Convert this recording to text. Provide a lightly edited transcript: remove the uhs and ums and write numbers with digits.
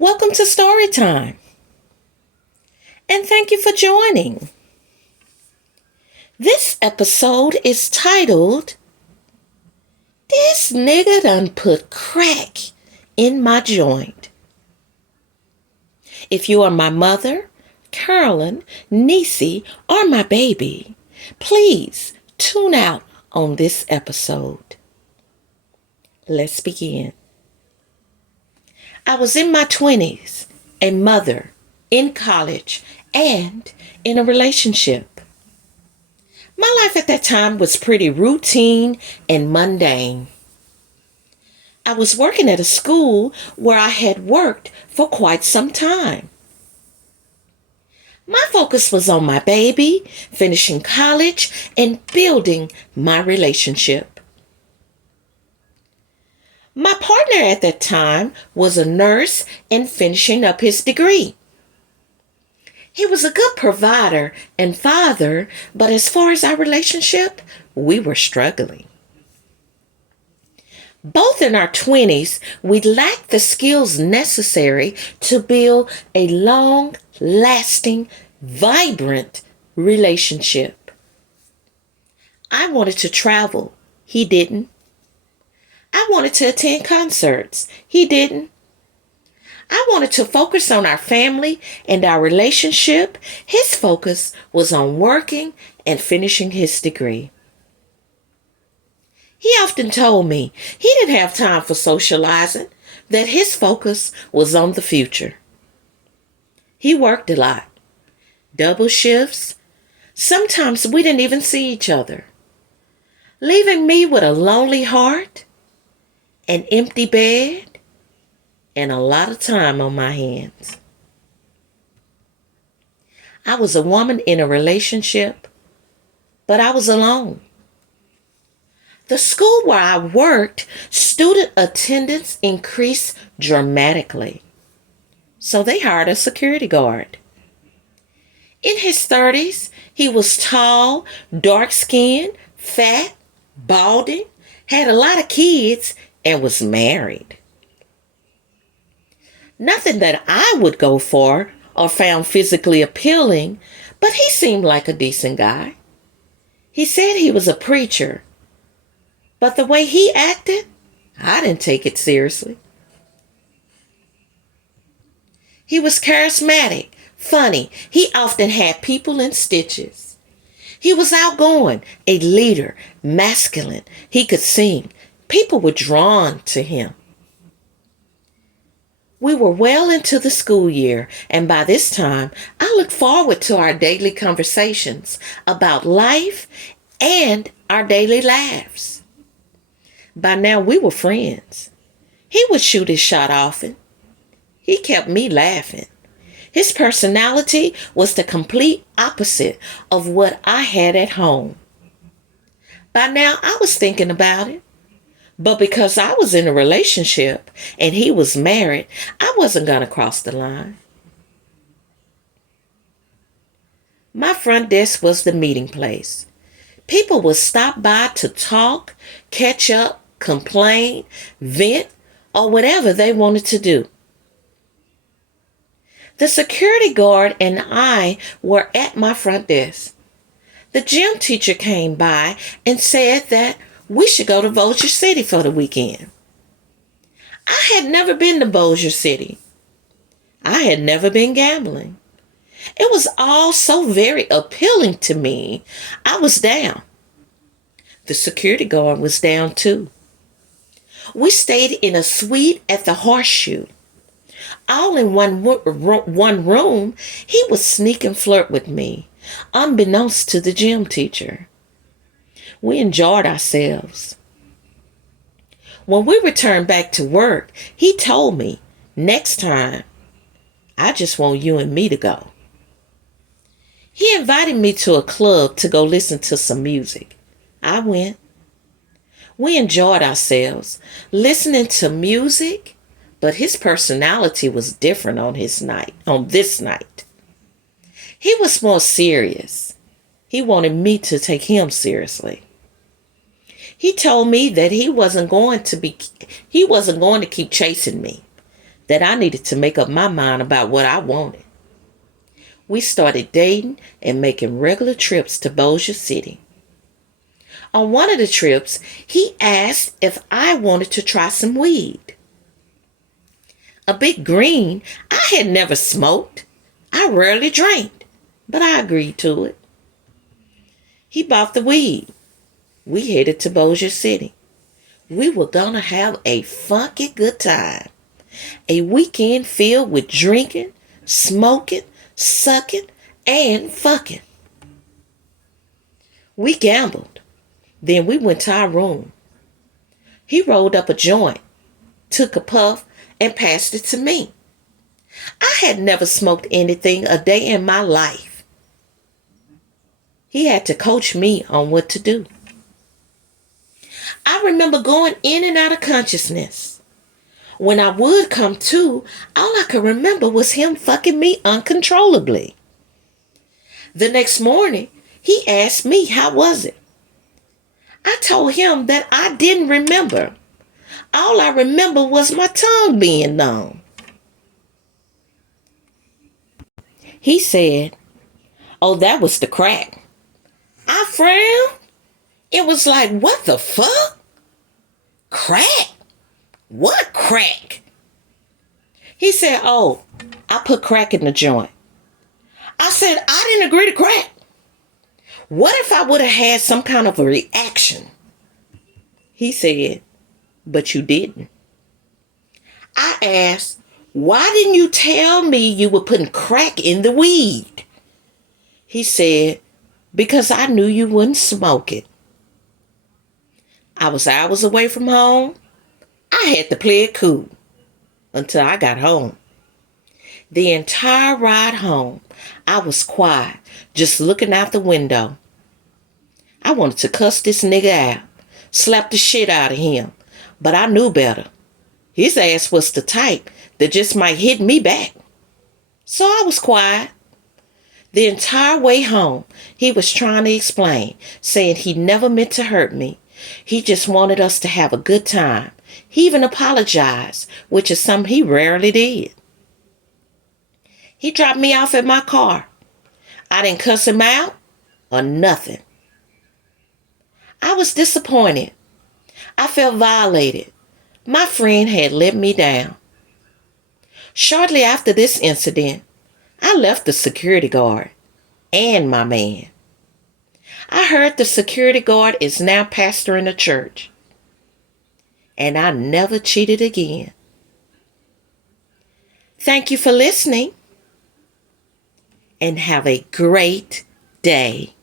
Welcome to Story Time, and thank you for joining. This episode is titled, This Nigga Done Put Crack in My Joint. If you are my mother, Carolyn, Niecy, or my baby, please tune out on this episode. Let's begin. I was in my 20s, a mother, in college, and in a relationship. My life at that time was pretty routine and mundane. I was working at a school where I had worked for quite some time. My focus was on my baby, finishing college, and building my relationship. My partner at that time was a nurse and finishing up his degree. He was a good provider and father, but as far as our relationship, we were struggling. Both in our 20s, we lacked the skills necessary to build a long-lasting, vibrant relationship. I wanted to travel. He didn't. I wanted to attend concerts. He didn't. I wanted to focus on our family and our relationship. His focus was on working and finishing his degree. He often told me he didn't have time for socializing, that his focus was on the future. He worked a lot, double shifts. Sometimes we didn't even see each other, leaving me with a lonely heart, an empty bed, and a lot of time on my hands. I was a woman in a relationship, but I was alone. The school where I worked, student attendance increased dramatically, so they hired a security guard. In his 30s, he was tall, dark-skinned, fat, balding, had a lot of kids, and was married. Nothing that I would go for or found physically appealing, but he seemed like a decent guy. He said he was a preacher, but the way he acted, I didn't take it seriously. He was charismatic, funny. He often had people in stitches. He was outgoing, a leader, masculine. He could sing. People were drawn to him. We were well into the school year, and by this time, I looked forward to our daily conversations about life and our daily laughs. By now, we were friends. He would shoot his shot often. He kept me laughing. His personality was the complete opposite of what I had at home. By now, I was thinking about it. But because I was in a relationship and he was married, I wasn't going to cross the line. My front desk was the meeting place. People would stop by to talk, catch up, complain, vent, or whatever they wanted to do. The security guard and I were at my front desk. The gym teacher came by and said that we should go to Bossier City for the weekend. I had never been to Bossier City. I had never been gambling. It was all so very appealing to me. I was down. The security guard was down too. We stayed in a suite at the Horseshoe. All in one room, he would sneak and flirt with me, unbeknownst to the gym teacher. We enjoyed ourselves. When we returned back to work, he told me, next time, I just want you and me to go. He invited me to a club to go listen to some music. I went. We enjoyed ourselves, listening to music, but his personality was different on this night. He was more serious. He wanted me to take him seriously. He told me that he wasn't going to keep chasing me, that I needed to make up my mind about what I wanted. We started dating and making regular trips to Bossier City. On one of the trips, he asked if I wanted to try some weed. A bit green, I had never smoked. I rarely drank, but I agreed to it. He bought the weed. We headed to Bossier City. We were gonna have a funky good time. A weekend filled with drinking, smoking, sucking, and fucking. We gambled. Then we went to our room. He rolled up a joint, took a puff, and passed it to me. I had never smoked anything a day in my life. He had to coach me on what to do. I remember going in and out of consciousness. When I would come to, all I could remember was him fucking me uncontrollably. The next morning, he asked me how was it. I told him that I didn't remember. All I remember was my tongue being numb. He said, "Oh, that was the crack." I frowned. It was like, what the fuck? Crack? What crack? He said, "Oh, I put crack in the joint." I said, "I didn't agree to crack. What if I would have had some kind of a reaction?" He said, "But you didn't." I asked, "Why didn't you tell me you were putting crack in the weed?" He said, "Because I knew you wouldn't smoke it." I was hours away from home. I had to play it cool until I got home. The entire ride home, I was quiet, just looking out the window. I wanted to cuss this nigga out, slap the shit out of him, but I knew better. His ass was the type that just might hit me back. So I was quiet. The entire way home, he was trying to explain, saying he never meant to hurt me. He just wanted us to have a good time. He even apologized, which is something he rarely did. He dropped me off at my car. I didn't cuss him out or nothing. I was disappointed. I felt violated. My friend had let me down. Shortly after this incident, I left the security guard and my man. I heard the security guard is now pastoring a church. And I never cheated again. Thank you for listening. And have a great day.